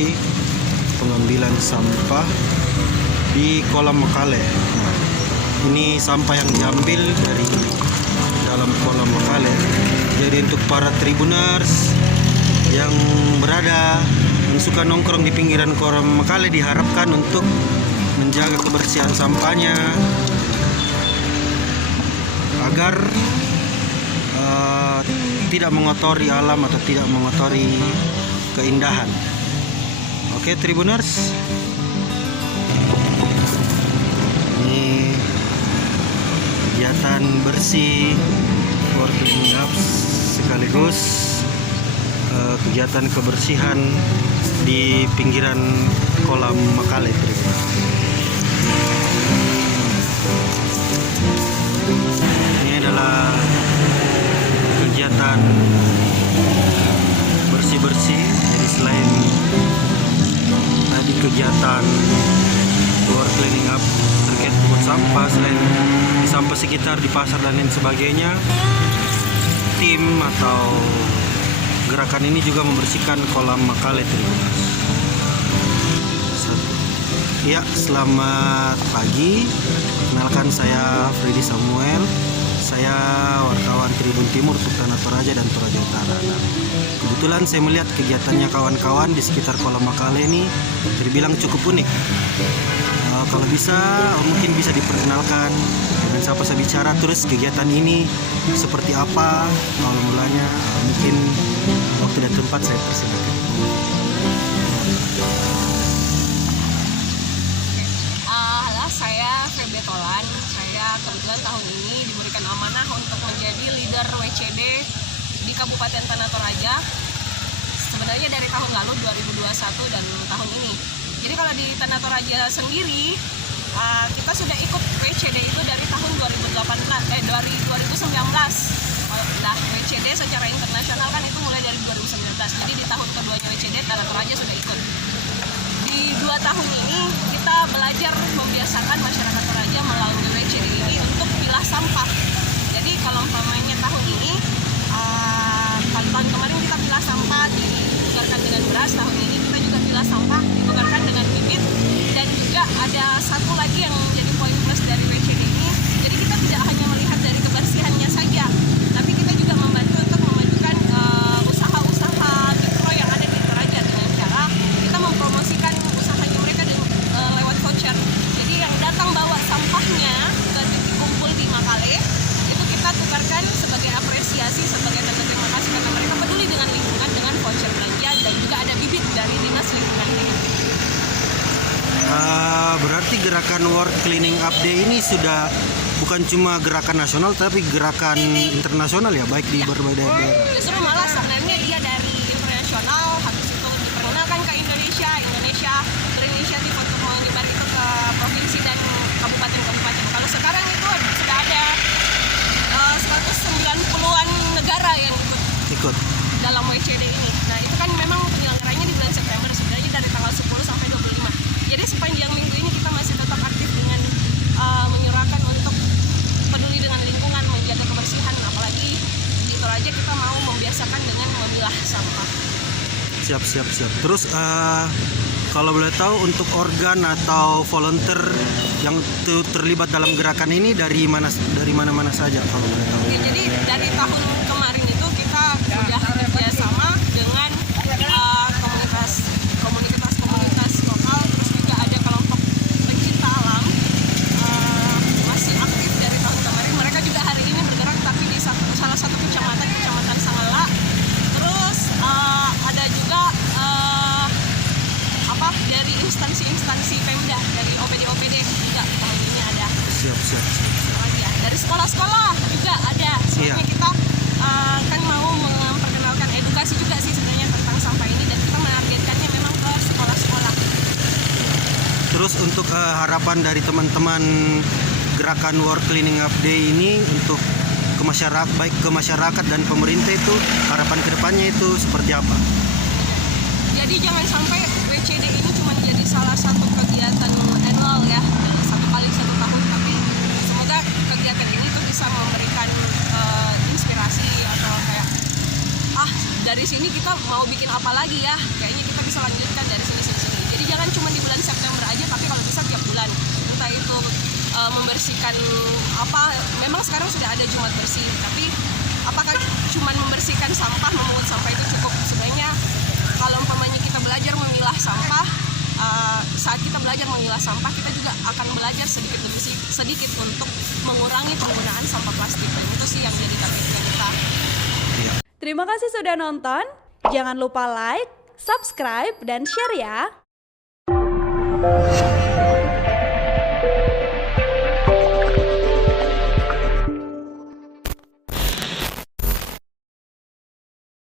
bersih pengambilan sampah di kolam Makale. Nah, ini sampah yang diambil dari dalam kolam Makale. Jadi untuk para tribuners yang suka nongkrong di pinggiran kolam Makale diharapkan untuk menjaga kebersihan sampahnya agar tidak mengotori alam atau tidak mengotori keindahan. Oke, tribuners, ini kegiatan bersih for cleaning up sekaligus kegiatan kebersihan di pinggiran kolam Makale. Ini adalah kegiatan bersih-bersih. Jadi selain tadi kegiatan for cleaning up terkait pungut sampah, selain di sampah sekitar, di pasar dan lain sebagainya, tim atau gerakan ini juga membersihkan kolam Makale. Ya, selamat pagi. Kenalkan, saya Freddy Samuel. Saya wartawan Tribun Timur untuk Tanah Toraja dan Toraja Utara. Nah, kebetulan saya melihat kegiatannya kawan-kawan di sekitar kolam Makale ini terbilang cukup unik. Kalau bisa, mungkin bisa diperkenalkan dengan siapa saya bicara, terus kegiatan ini seperti apa awal mulanya. Mungkin waktu dan tempat saya persilakan. Halo, saya Feby Tolan. Saya kebetulan tahun ini diberikan amanah untuk menjadi leader WCD di Kabupaten Tanah Toraja. Sebenarnya dari tahun lalu 2021 dan tahun ini. Jadi kalau di Tanah Toraja sendiri, kita sudah ikut WCD itu dari tahun 2019. Nah, WCD secara internasional kan itu mulai dari 2019. Jadi di tahun keduanya WCD Tanah Toraja sudah ikut. Di 2 tahun ini kita belajar membiasakan masyarakat Toraja melalui WCD ini untuk pilah sampah. Jadi kalau umpamanya tahun ini, tahun kemarin kita pilah sampah ditukarkan dengan beras, tahun ini kita juga pilah sampah ditukarkan dengan bibit. Dan juga ada satu lagi yang menjadi poin plus dari WCD ini, jadi kita tidak hanya melihat dari kebersihannya saja, tapi kita juga membantu untuk memajukan usaha-usaha mikro yang ada di Toraja dengan cara kita mempromosikan usahanya mereka lewat voucher. Jadi yang datang bawa sampahnya ke titik kumpul di Makale, itu kita tukarkan sebagai apresiasi, sebagai tanda terima kasih karena mereka peduli dengan lingkungan dengan voucher belanja, dan juga ada bibit dari Dinas Lingkungan Hidup. Berarti gerakan World Cleaning Up Day ini sudah bukan cuma gerakan nasional tapi gerakan internasional ya, baik di berbagai daerah. Justru malah sebenarnya dia dari internasional, habis itu diperkenalkan ke Indonesia berinisiatif untuk menyebar itu ke provinsi dan kabupaten-kabupaten. Kalau sekarang itu sudah ada 190-an negara yang ikut dalam WCD ini. Nah, itu kan memang penyelenggaranya di bulan September, sebenarnya dari tanggal 10 sampai 25. Jadi sepanjang minggu ini kita masih tetap aktif dengan menyuarakan untuk peduli dengan lingkungan, menjaga kebersihan, apalagi di Toraja kita mau membiasakan dengan memilah sampah. Siap. Terus kalau boleh tahu, untuk organ atau volunteer yang terlibat dalam gerakan ini dari mana-mana saja kalau boleh tahu? Ya, jadi dari tahun kemarin itu kita sudah kerjasama dengan komunitas lokal, terus juga ada kelompok pencinta alam masih aktif dari tahun kemarin. Mereka juga hari ini bergerak tapi di salah satu kecamatan Sangala. Terus ada juga dari instansi Pemda, dari OPD juga tahun ini ada. Siap. Dari sekolah-sekolah juga ada. Soalnya kita kan mau memperkenalkan edukasi juga sih sebenarnya tentang sampah ini, dan kita menargetkannya memang ke sekolah-sekolah. Terus untuk harapan dari teman-teman gerakan World Cleaning Up Day ini untuk baik ke masyarakat dan pemerintah, itu harapan kedepannya itu seperti apa? Jadi jangan sampai WCD ini cuma jadi salah satu kegiatan annual ya, dari 1 kali 1 tahun, tapi semoga kegiatan ini tuh bisa memberikan inspirasi atau kayak dari sini kita mau bikin apa lagi ya, kayaknya kita bisa lanjutkan dari sini pelajaran cuma di bulan September aja, tapi kalau bisa tiap bulan. Entah itu membersihkan apa, memang sekarang sudah ada Jumat bersih, tapi apakah cuma membersihkan sampah, memungut sampah itu cukup? Sebenarnya kalau umpamanya kita belajar memilah sampah, saat kita belajar memilah sampah, kita juga akan belajar sedikit demi sedikit untuk mengurangi penggunaan sampah plastik. Dan itu sih yang jadi targetnya kita. Terima kasih sudah nonton. Jangan lupa like, subscribe, dan share ya.